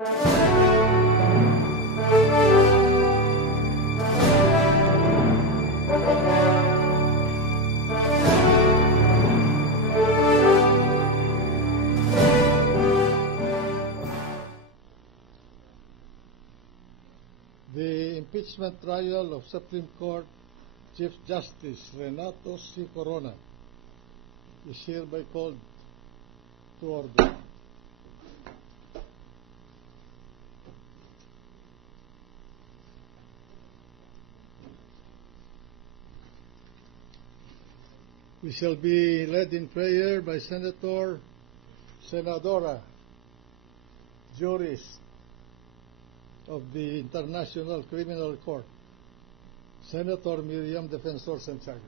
The impeachment trial of Supreme Court Chief Justice Renato C. Corona is hereby called to order. We shall be led in prayer by Senadora, jurist of the International Criminal Court, Senator Miriam Defensor Santiago.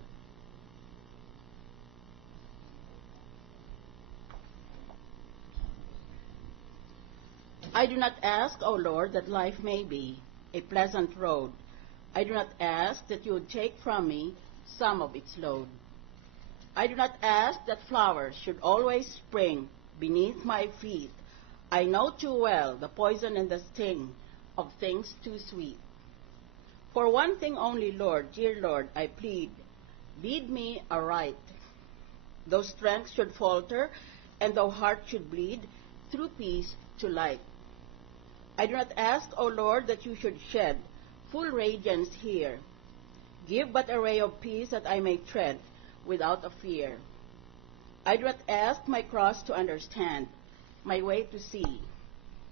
I do not ask, O Lord, that life may be a pleasant road. I do not ask that you would take from me some of its load. I do not ask that flowers should always spring beneath my feet. I know too well the poison and the sting of things too sweet. For one thing only, Lord, dear Lord, I plead, lead me aright. Though strength should falter, and though heart should bleed, through peace to light. I do not ask, O Lord, that you should shed full radiance here. Give but a ray of peace that I may tread without a fear. I do not ask my cross to understand, my way to see.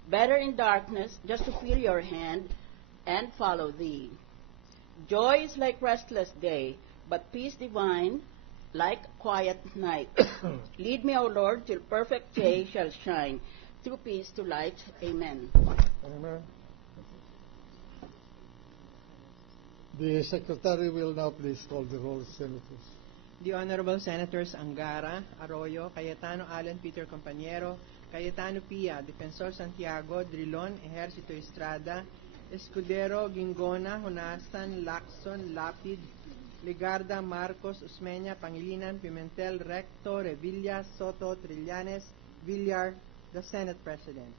Better in darkness just to feel your hand and follow thee. Joy is like restless day, but peace divine like quiet night. Lead me, O Lord, till perfect day shall shine, through peace to light. Amen. Amen. The Secretary will now please call the roll, Senators. The Honorable Senators Angara, Arroyo, Cayetano Allen Peter Compañero, Cayetano Pia, Defensor Santiago, Drilon, Ejercito Estrada, Escudero, Gingona, Honasan, Lacson, Lapid, Legarda, Marcos, Usmeña, Pangilinan, Pimentel, Recto, Revilla, Soto, Trillanes, Villar, the Senate President.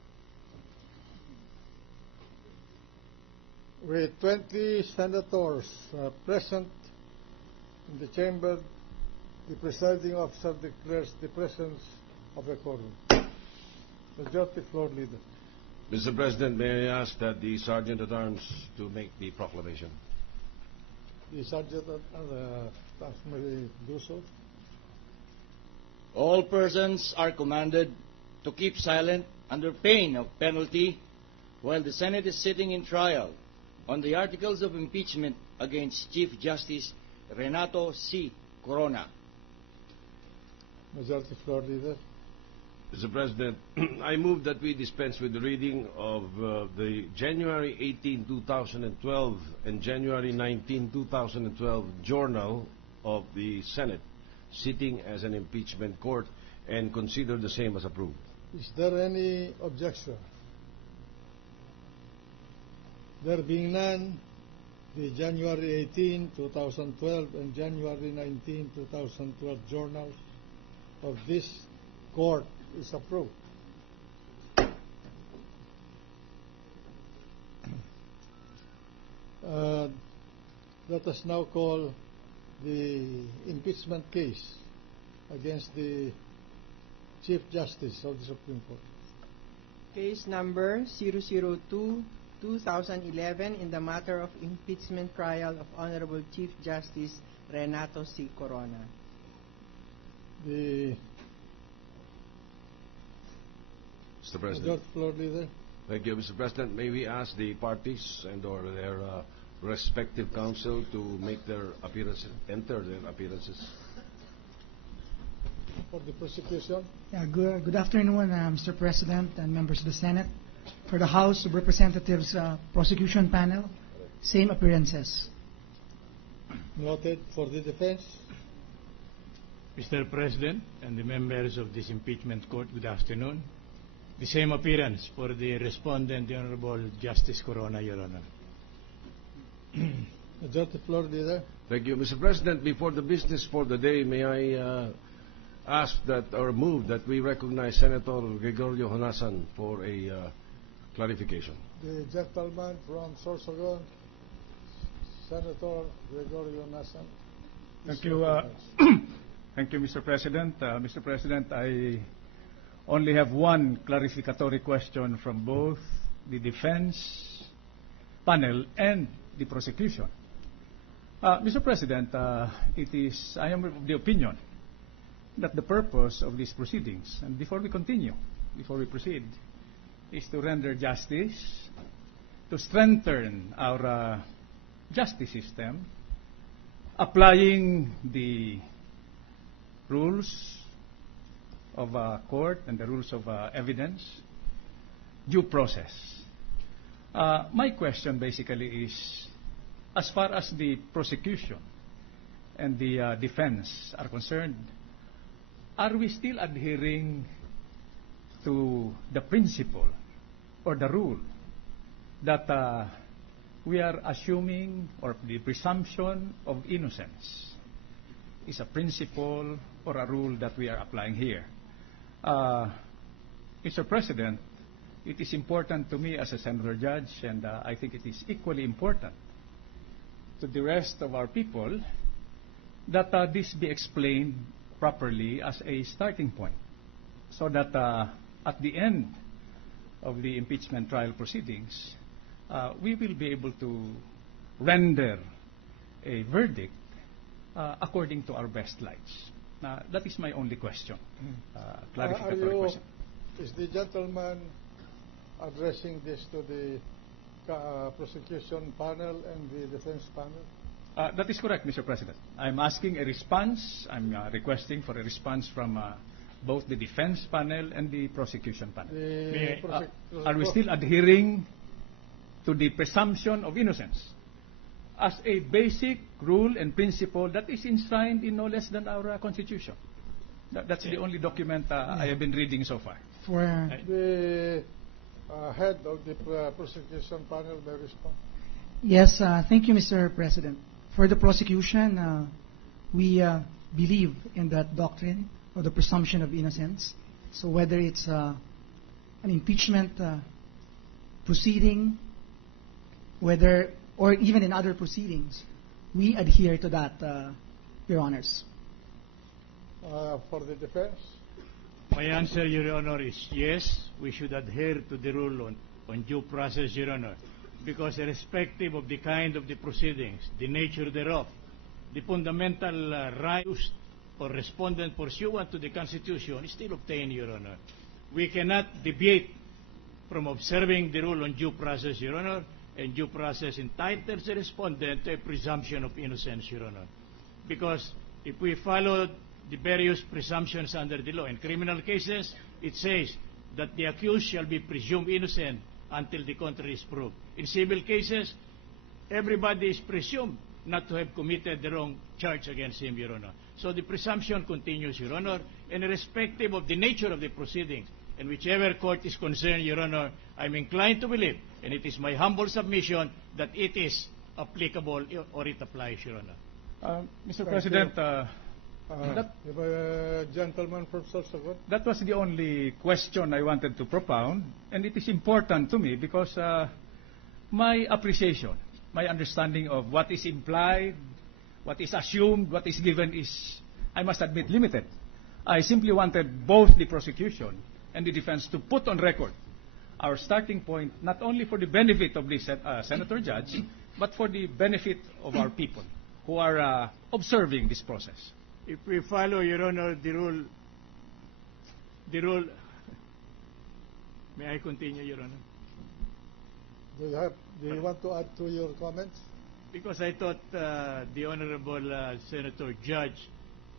With 20 senators present in the chamber, the presiding officer declares the presence of a quorum. Majority Floor Leader. Mr. President, may I ask that the Sergeant at Arms to make the proclamation? The Sergeant at Arms may do so. All persons are commanded to keep silent under pain of penalty while the Senate is sitting in trial on the articles of impeachment against Chief Justice Renato C. Corona. Majority Floor Leader. Mr. President, I move that we dispense with the reading of the January 18, 2012 and January 19, 2012 Journal of the Senate, sitting as an impeachment court, and consider the same as approved. Is there any objection? There being none, the January 18, 2012 and January 19, 2012 journals of this court is approved. Let us now call the impeachment case against the Chief Justice of the Supreme Court. Case number 002-2011 in the matter of impeachment trial of Honorable Chief Justice Renato C. Corona. The Mr. President. Majority Floor Leader. Thank you, Mr. President. May we ask the parties and or their respective counsel to make their appearances, enter their appearances. For the prosecution. Yeah, good afternoon, Mr. President and members of the Senate. For the House of Representatives prosecution panel, same appearances. Noted. For the defense. Mr. President and the members of this impeachment court, good afternoon. The same appearance for the respondent, the Honorable Justice Corona, Your Honor. Majority Floor Leader. Thank you, Mr. President. Before the business for the day, may I ask that or move that we recognize Senator Gregorio Honasan for a clarification. The gentleman from Sorsogon, Senator Gregorio Nasan. Thank you. Thank you, Mr. President. Mr. President, I only have one clarificatory question from both the defense panel and the prosecution. Mr. President, I am of the opinion that the purpose of these proceedings, and before we proceed, is to render justice, to strengthen our justice system, applying the rules of court and the rules of evidence, due process. My question basically is, as far as the prosecution and the defense are concerned, are we still adhering to the principle or the rule that we are assuming, or the presumption of innocence is a principle or a rule that we are applying here? Mr. President, it is important to me as a senator judge, and I think it is equally important to the rest of our people that this be explained properly as a starting point, so that at the end of the impeachment trial proceedings, we will be able to render a verdict according to our best lights. That is my only question, clarificatory question. Is the gentleman addressing this to the prosecution panel and the defense panel? That is correct, Mr. President. I'm asking a response. I'm requesting for a response from both the defense panel and the prosecution panel. Are we still adhering to the presumption of innocence as a basic rule and principle that is enshrined in no less than our Constitution? That's the only document I have been reading so far. The head of the prosecution panel may respond. Yes, thank you, Mr. President. For the prosecution, we believe in that doctrine of the presumption of innocence. So whether it's an impeachment proceeding, or even in other proceedings, we adhere to that, Your Honors. For the defense? My answer, Your Honor, is yes, we should adhere to the rule on due process, Your Honor, because irrespective of the kind of the proceedings, the nature thereof, the fundamental rights or respondent pursuant to the Constitution is still obtained, Your Honor. We cannot deviate from observing the rule on due process, Your Honor, and due process entitles the respondent to a presumption of innocence, Your Honor. Because if we follow the various presumptions under the law, in criminal cases, it says that the accused shall be presumed innocent until the contrary is proved. In civil cases, everybody is presumed not to have committed the wrong charge against him, Your Honor. So the presumption continues, Your Honor, and irrespective of the nature of the proceedings, and whichever court is concerned, Your Honor, I'm inclined to believe, and it is my humble submission, that it is applicable or it applies, Your Honor. Mr. President, Gentleman from Sorsogon. that was the only question I wanted to propound, and it is important to me because my appreciation, my understanding of what is implied, what is assumed, what is given is, I must admit, limited. I simply wanted both the prosecution and the defense to put on record our starting point, not only for the benefit of the senator judge, but for the benefit of our people who are observing this process. If we follow, Your Honor, the rule, may I continue, Your Honor? Do you want to add to your comments? Because I thought the Honorable Senator Judge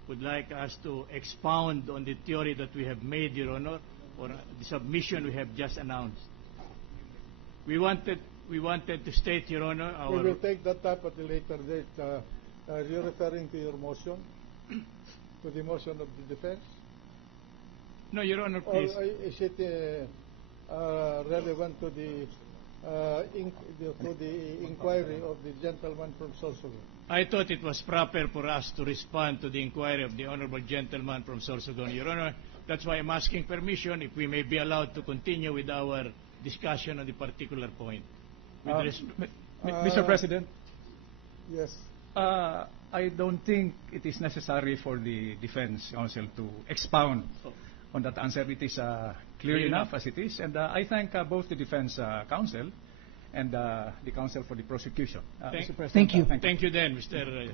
would like us to expound on the theory that we have made, Your Honor, or the submission we have just announced. We wanted to state, Your Honor, We will take that up at a later date. Are you referring to your motion? To the motion of the defense? No, Your Honor, Or please. is it relevant to the inquiry of the gentleman from Sorsogon? I thought it was proper for us to respond to the inquiry of the Honorable Gentleman from Sorsogon, Your Honor. That's why I'm asking permission if we may be allowed to continue with our discussion on the particular point. Mr. President, Yes. I don't think it is necessary for the defense counsel to expound on that answer. It is clear enough as it is, and I thank both the defense counsel and the counsel for the prosecution. Mr. President, Thank you. Thank you then, Mr.